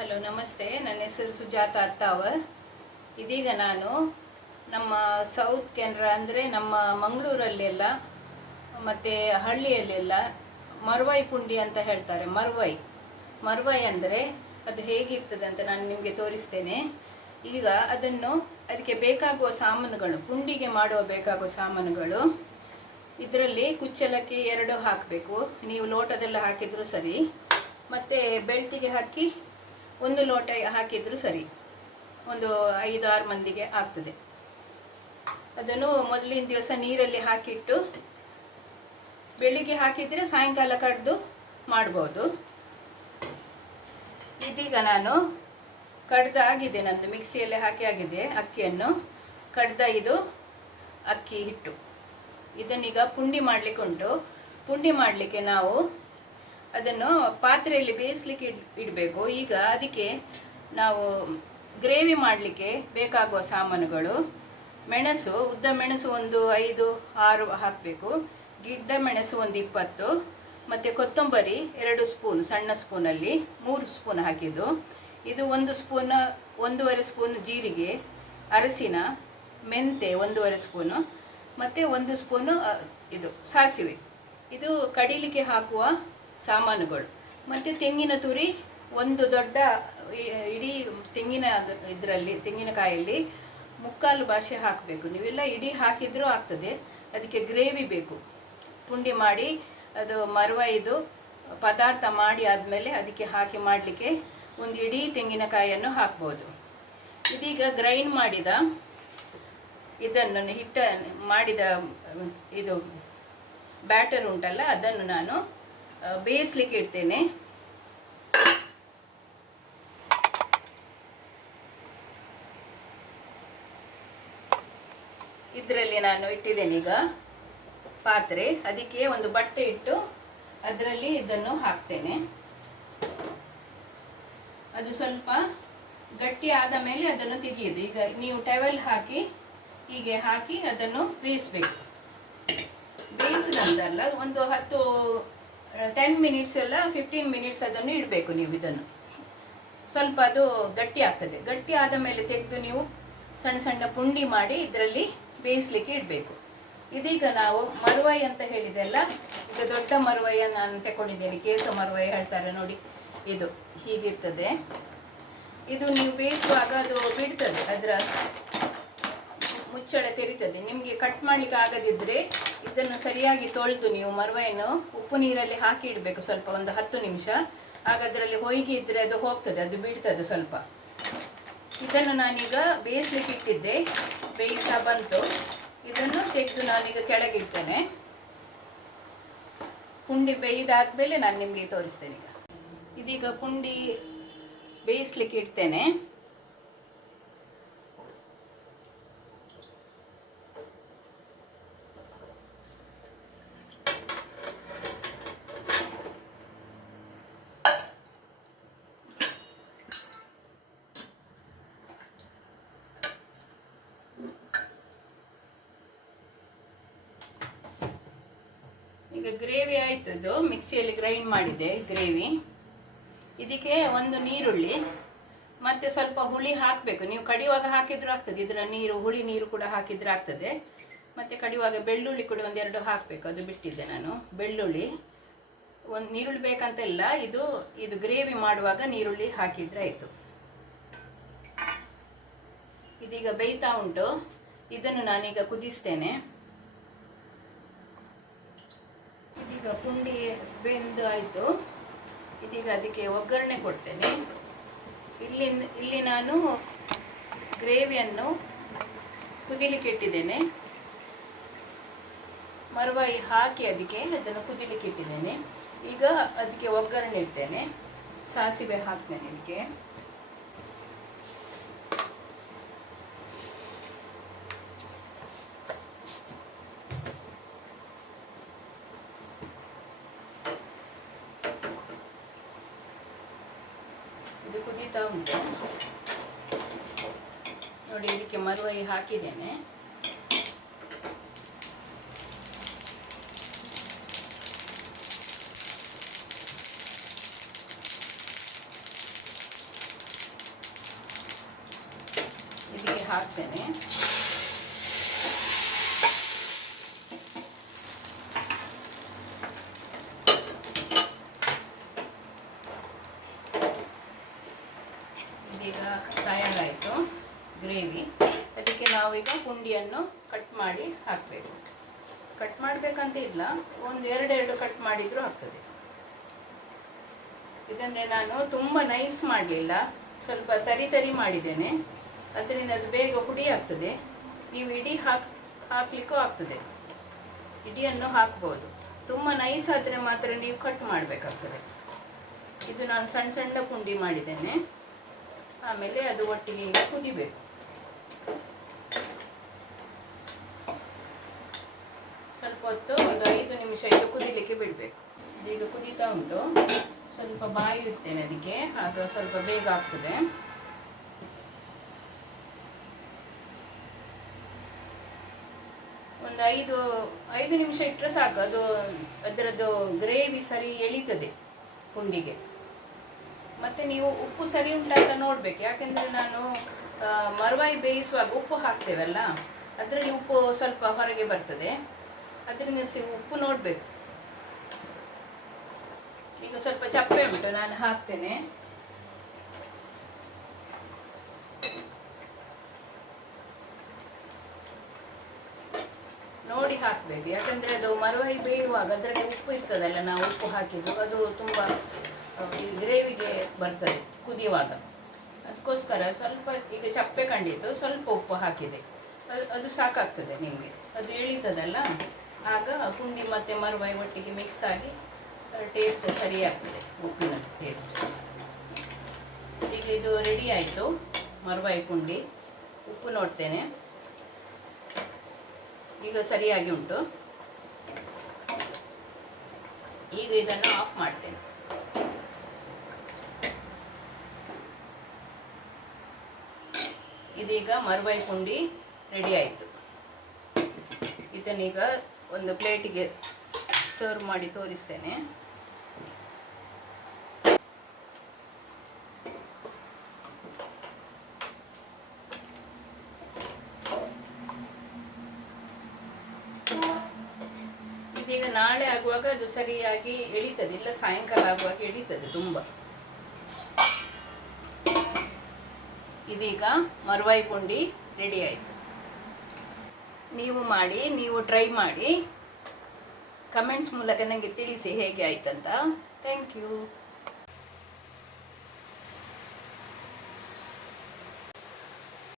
Hello ನಮಸ್ತೆ, ನನ್ನ ಹೆಸರು ಸುಜಾತ ಅತ್ತಾವರ್. ಇದೀಗ ನಾನು ನಮ್ಮ ಸೌತ್ ಕೆನರಾ ಅಂದರೆ ನಮ್ಮ ಮಂಗಳೂರಲ್ಲೆಲ್ಲ ಮತ್ತು ಹಳ್ಳಿಯಲ್ಲೆಲ್ಲ ಮರ್ವೈ ಪುಂಡಿ ಅಂತ ಹೇಳ್ತಾರೆ. ಮರ್ವೈ ಅಂದರೆ ಅದು ಹೇಗಿರ್ತದೆ ಅಂತ ನಾನು ನಿಮಗೆ ತೋರಿಸ್ತೇನೆ. ಈಗ ಅದಕ್ಕೆ ಬೇಕಾಗುವ ಸಾಮಾನುಗಳು, ಪುಂಡಿಗೆ ಮಾಡುವ ಬೇಕಾಗುವ ಸಾಮಾನುಗಳು, ಇದರಲ್ಲಿ ಕುಚ್ಚಲಕ್ಕಿ 2 ಹಾಕಬೇಕು. ನೀವು ಲೋಟದೆಲ್ಲ ಹಾಕಿದರೂ ಸರಿ, ಮತ್ತು ಬೆಳ್ತಿಗೆ ಹಾಕಿ 1 ಲೋಟ ಹಾಕಿದರೂ ಸರಿ. ಒಂದು 5-6 ಮಂದಿಗೆ ಆಗ್ತದೆ. ಅದನ್ನು ಮೊದಲಿನ ದಿವಸ ನೀರಲ್ಲಿ ಹಾಕಿಟ್ಟು ಬೆಳಿಗ್ಗೆ ಹಾಕಿದರೆ ಸಾಯಂಕಾಲ ಕಡ್ದು ಮಾಡ್ಬೋದು. ಇದೀಗ ನಾನು ಕಡ್ದಾಗಿದೆ, ನಂದು ಮಿಕ್ಸಿಯಲ್ಲಿ ಹಾಕಿ ಆಗಿದೆ. ಅಕ್ಕಿಯನ್ನು ಇದು ಅಕ್ಕಿ ಹಿಟ್ಟು. ಇದನ್ನೀಗ ಪುಂಡಿ ಮಾಡಲಿಕ್ಕೆ ಉಂಟು. ಪುಂಡಿ ಮಾಡಲಿಕ್ಕೆ ನಾವು ಅದನ್ನು ಪಾತ್ರೆಯಲ್ಲಿ ಬೇಯಿಸ್ಲಿಕ್ಕೆ ಇಡಬೇಕು. ಈಗ ಅದಕ್ಕೆ ನಾವು ಗ್ರೇವಿ ಮಾಡಲಿಕ್ಕೆ ಬೇಕಾಗುವ ಸಾಮಾನುಗಳು: ಮೆಣಸು, ಉದ್ದ ಮೆಣಸು ಒಂದು 5-6 ಹಾಕಬೇಕು. ಗಿಡ್ಡ ಮೆಣಸು ಒಂದು 20, ಮತ್ತು ಕೊತ್ತಂಬರಿ 2 ಸ್ಪೂನ್, ಸಣ್ಣ ಸ್ಪೂನಲ್ಲಿ 3 ಸ್ಪೂನ್ ಹಾಕಿದ್ದು. ಇದು 1 ಸ್ಪೂನ್, 1.5 ಸ್ಪೂನ್ ಜೀರಿಗೆ, ಅರಸಿನ, ಮೆಂತೆ 1.5 ಸ್ಪೂನು, ಮತ್ತು 1 ಸ್ಪೂನು ಇದು ಸಾಸಿವೆ. ಇದು ಕಡಿಲಿಕ್ಕೆ ಹಾಕುವ ಸಾಮಾನುಗಳು. ಮತ್ತು ತೆಂಗಿನ ತುರಿ, ಒಂದು ದೊಡ್ಡ ಇಡೀ ತೆಂಗಿನಕಾಯಲ್ಲಿ 3/4 ಭಾಷೆ ಹಾಕಬೇಕು. ನೀವೆಲ್ಲ ಇಡೀ ಹಾಕಿದರೂ ಆಗ್ತದೆ. ಅದಕ್ಕೆ ಗ್ರೇವಿ ಬೇಕು. ಪುಂಡಿ ಮಾಡಿ ಅದು ಮರ್ವೈದು ಪದಾರ್ಥ ಮಾಡಿ ಆದಮೇಲೆ ಅದಕ್ಕೆ ಹಾಕಿ ಮಾಡಲಿಕ್ಕೆ ಒಂದು ಇಡೀ ತೆಂಗಿನಕಾಯಿಯನ್ನು ಹಾಕ್ಬೋದು. ಇದೀಗ ಗ್ರೈಂಡ್ ಮಾಡಿದ ಇದನ್ನು ಮಾಡಿದ ಇದು ಬ್ಯಾಟರ್ ಉಂಟಲ್ಲ, ಅದನ್ನು ನಾನು ಬೇಯಿಸ್ಲಿಕ್ಕೆ ಇಡ್ತೇನೆ. ಇದರಲ್ಲಿ ನಾನು ಇಟ್ಟಿದ್ದೇನೆ ಈಗ ಪಾತ್ರೆ. ಅದಕ್ಕೆ ಒಂದು ಬಟ್ಟೆ ಇಟ್ಟು ಅದರಲ್ಲಿ ಇದನ್ನು ಹಾಕ್ತೇನೆ. ಅದು ಸ್ವಲ್ಪ ಗಟ್ಟಿ ಆದ ಮೇಲೆ ಅದನ್ನು ತೆಗೆಯುವುದು. ಈಗ ನೀವು ಟವೆಲ್ ಹಾಕಿ ಹೀಗೆ ಹಾಕಿ ಅದನ್ನು ಬೇಯಿಸಬೇಕು. ಬೇಯಿಸಿದ ನಂತರ ಒಂದು 10 ಮಿನಿಟ್ಸ್ ಎಲ್ಲ 15 ಮಿನಿಟ್ಸ್ ಅದನ್ನು ಇಡಬೇಕು. ನೀವು ಇದನ್ನು ಸ್ವಲ್ಪ ಅದು ಗಟ್ಟಿ ಆಗ್ತದೆ. ಗಟ್ಟಿ ಆದ ಮೇಲೆ ತೆಗೆದು ನೀವು ಸಣ್ಣ ಸಣ್ಣ ಪುಂಡಿ ಮಾಡಿ ಇದರಲ್ಲಿ ಬೇಯಿಸ್ಲಿಕ್ಕೆ ಇಡಬೇಕು. ಇದೀಗ ನಾವು ಮರ್ವೈ ಅಂತ ಹೇಳಿದೆಲ್ಲ, ಈಗ ದೊಡ್ಡ ಮರ್ವೈಯನ್ನು ನಾನು ತಗೊಂಡಿದ್ದೇನೆ. ಕೇಸ ಮರ್ವೈ ಹೇಳ್ತಾರೆ ನೋಡಿ, ಇದು ಹೀಗಿರ್ತದೆ. ಇದು ನೀವು ಬೇಯಿಸುವಾಗ ಅದು ಬಿಡ್ತದೆ, ಅದರ ಮುಚ್ಚಳ ತೆರೀತದೆ. ನಿಮಗೆ ಕಟ್ ಮಾಡಲಿಕ್ಕೆ ಆಗದಿದ್ದರೆ ಇದನ್ನು ಸರಿಯಾಗಿ ತೊಳೆದು ನೀವು ಮರ್ವೈಯನ್ನು ಉಪ್ಪು ನೀರಲ್ಲಿ ಹಾಕಿ ಇಡಬೇಕು ಸ್ವಲ್ಪ, ಒಂದು 10 ನಿಮಿಷ. ಆಗ ಅದರಲ್ಲಿ ಹೊಯ್ಗೆ ಇದ್ದರೆ ಅದು ಹೋಗ್ತದೆ, ಅದು ಬಿಡ್ತದೆ ಸ್ವಲ್ಪ. ಇದನ್ನು ನಾನೀಗ ಬೇಯಿಸ್ಲಿಕ್ಕೆ ಇಟ್ಟಿದ್ದೆ, ಬೇಯಿಸ್ತಾ ಬಂತು. ಇದನ್ನು ತೆಗೆದು ನಾನೀಗ ಕೆಳಗಿಡ್ತೇನೆ. ಪುಂಡಿ ಬೇಯ್ದಾದ್ಮೇಲೆ ನಾನು ನಿಮಗೆ ತೋರಿಸ್ತೇನೆ. ಇದೀಗ ಪುಂಡಿ ಬೇಯಿಸ್ಲಿಕ್ಕೆ ಇಡ್ತೇನೆ. ಈಗ ಗ್ರೇವಿ ಆಯಿತು. ಇದು ಮಿಕ್ಸಿಯಲ್ಲಿ ಗ್ರೈಂಡ್ ಮಾಡಿದೆ ಗ್ರೇವಿ. ಇದಕ್ಕೆ ಒಂದು ನೀರುಳ್ಳಿ ಮತ್ತು ಸ್ವಲ್ಪ ಹುಳಿ ಹಾಕಬೇಕು. ನೀವು ಕಡಿಯುವಾಗ ಹಾಕಿದರೂ ಆಗ್ತದೆ, ಇದರ ಹುಳಿ ನೀರು ಕೂಡ ಹಾಕಿದರೆ ಆಗ್ತದೆ. ಮತ್ತು ಕಡಿಯುವಾಗ ಬೆಳ್ಳುಳ್ಳಿ ಕೂಡ 1-2 ಹಾಕಬೇಕು, ಅದು ಬಿಟ್ಟಿದ್ದೆ ನಾನು. ಬೆಳ್ಳುಳ್ಳಿ ಒಂದು ನೀರುಳ್ಳಿ ಬೇಕಂತ ಇಲ್ಲ, ಇದು ಗ್ರೇವಿ ಮಾಡುವಾಗ ನೀರುಳ್ಳಿ ಹಾಕಿದರೆ ಆಯಿತು. ಇದೀಗ ಬೇಯ್ತಾ ಉಂಟು. ಇದನ್ನು ನಾನೀಗ ಕುದಿಸ್ತೇನೆ. ಇದೀಗ ಪುಂಡಿ ಬೆಂದು ಆಯಿತು. ಇದೀಗ ಅದಕ್ಕೆ ಒಗ್ಗರಣೆ ಕೊಡ್ತೇನೆ. ಇಲ್ಲಿ ನಾನು ಗ್ರೇವಿಯನ್ನು ಕುದಿಲಿಕ್ಕೆ ಇಟ್ಟಿದ್ದೇನೆ. ಮರ್ವೈ ಹಾಕಿ ಅದನ್ನು ಕುದಿಲಿಕ್ಕೆ ಇಟ್ಟಿದ್ದೇನೆ. ಈಗ ಅದಕ್ಕೆ ಒಗ್ಗರಣೆ ಇಡ್ತೇನೆ. ಸಾಸಿವೆ ಹಾಕ್ತೇನೆ ಇದಕ್ಕೆ. ಇದು ಕುದೀತಾ ಉಂಟು ನೋಡಿ. ಇದಕ್ಕೆ ಮರ್ವೈ ಹಾಕಿದ್ದೇನೆ. ಇದಕ್ಕೆ ಹಾಕ್ತೇನೆ. ಇದೀಗ ತಯಾರಾಯಿತು ಗ್ರೇವಿ. ಅದಕ್ಕೆ ನಾವೀಗ ಪುಂಡಿಯನ್ನು ಕಟ್ ಮಾಡಿ ಹಾಕಬೇಕು. ಕಟ್ ಮಾಡಬೇಕಂತ ಇಲ್ಲ, ಒಂದು ಎರಡೆರಡು ಕಟ್ ಮಾಡಿದರೂ ಆಗ್ತದೆ. ಇದನ್ನೇ ನಾನು ತುಂಬ ನೈಸ್ ಮಾಡಲಿಲ್ಲ, ಸ್ವಲ್ಪ ತರಿ ತರಿ ಮಾಡಿದ್ದೇನೆ. ಅದರಿಂದ ಅದು ಬೇಗ ಪುಡಿ ಆಗ್ತದೆ. ನೀವು ಇಡೀ ಹಾಕಲಿಕ್ಕೂ ಆಗ್ತದೆ, ಇಡಿಯನ್ನು ಹಾಕ್ಬೋದು. ತುಂಬ ನೈಸ್ ಆದರೆ ಮಾತ್ರ ನೀವು ಕಟ್ ಮಾಡಬೇಕಾಗ್ತದೆ. ಇದು ನಾನು ಸಣ್ಣ ಸಣ್ಣ ಪುಂಡಿ ಮಾಡಿದ್ದೇನೆ. ಆಮೇಲೆ ಅದು ಒಟ್ಟಿಗೆ ಈಗ ಕುದಿಬೇಕು. ಸ್ವಲ್ಪ ಹೊತ್ತು, ಒಂದು 5 ನಿಮಿಷ ಇದು ಕುದಿಲಿಕ್ಕೆ ಬಿಡಬೇಕು. ಇದೀಗ ಕುದೀತಾ ಉಂಟು. ಸ್ವಲ್ಪ ಬಾಯಿ ಇಡ್ತೇನೆ ಅದಕ್ಕೆ, ಆಗ ಸ್ವಲ್ಪ ಬೇಗ ಆಗ್ತದೆ. ಒಂದು 5 ನಿಮಿಷ ಇಟ್ಟರೆ ಸಾಕು. ಅದರದ್ದು ಗ್ರೇವಿ ಸರಿ ಎಳೀತದೆ ಪುಂಡಿಗೆ. ಮತ್ತು ನೀವು ಉಪ್ಪು ಸರಿ ಉಂಟಂತ ನೋಡಬೇಕು. ಯಾಕೆಂದರೆ ನಾನು ಮರವಾಯಿ ಬೇಯಿಸುವಾಗ ಉಪ್ಪು ಹಾಕ್ತೇವಲ್ಲ, ಅದರಲ್ಲಿ ಉಪ್ಪು ಸ್ವಲ್ಪ ಹೊರಗೆ ಬರ್ತದೆ. ಅದರಿಂದ ಉಪ್ಪು ನೋಡಬೇಕು. ಈಗ ಸ್ವಲ್ಪ ಚಪ್ಪೆ ಉಂಟು, ನಾನು ಹಾಕ್ತೇನೆ. ನೋಡಿ ಹಾಕಬೇಕು. ಯಾಕಂದರೆ ಅದು ಮರವಾಯಿ ಬೇಯುವಾಗ ಅದರಲ್ಲಿ ಉಪ್ಪು ಇರ್ತದಲ್ಲ, ನಾವು ಉಪ್ಪು ಹಾಕಿದ್ದು ಅದು ತುಂಬ ಗ್ರೇವಿಗೆ ಬರ್ತದೆ ಕುದಿಯುವಾಗ. ಅದಕ್ಕೋಸ್ಕರ ಸ್ವಲ್ಪ ಈಗ ಚಪ್ಪೆ ಕಂಡಿದ್ದು ಸ್ವಲ್ಪ ಉಪ್ಪು ಹಾಕಿದೆ, ಅದು ಸಾಕಾಗ್ತದೆ ನಿಮಗೆ. ಅದು ಎಳೀತದಲ್ಲ, ಆಗ ಪುಂಡಿ ಮತ್ತು ಮರವಾಯಿ ಒಟ್ಟಿಗೆ ಮಿಕ್ಸ್ ಆಗಿ ಟೇಸ್ಟ್ ಸರಿಯಾಗ್ತದೆ, ಉಪ್ಪಿನ ಟೇಸ್ಟ್. ಈಗ ಇದು ರೆಡಿ ಆಯಿತು ಮರವಾಯಿ ಪುಂಡಿ. ಉಪ್ಪು ನೋಡ್ತೇನೆ, ಈಗ ಸರಿಯಾಗಿ ಉಂಟು. ಈಗ ಇದನ್ನು ಆಫ್ ಮಾಡ್ತೇನೆ. ಇದೀಗ ಮರವಾಯಿ ಪುಂಡಿ ರೆಡಿ ಆಯಿತು. ಇದನ್ನೀಗ ಒಂದು ಪ್ಲೇಟಿಗೆ ಸರ್ವ್ ಮಾಡಿ ತೋರಿಸ್ತೇನೆ. ಇದೀಗ ನಾಳೆ ಆಗುವಾಗ ಅದು ಸರಿಯಾಗಿ ಎಳೀತದೆ, ಇಲ್ಲ ಸಾಯಂಕಾಲ ಆಗುವಾಗ ಎಳೀತದೆ ತುಂಬ. ಇದೀಗ ಮರವಾಯಿ ಪುಂಡಿ ರೆಡಿ ಆಯಿತು. ನೀವು ಟ್ರೈ ಮಾಡಿ ಕಮೆಂಟ್ಸ್ ಮೂಲಕ ನನಗೆ ತಿಳಿಸಿ ಹೇಗೆ ಆಯ್ತಂತ. Thank you.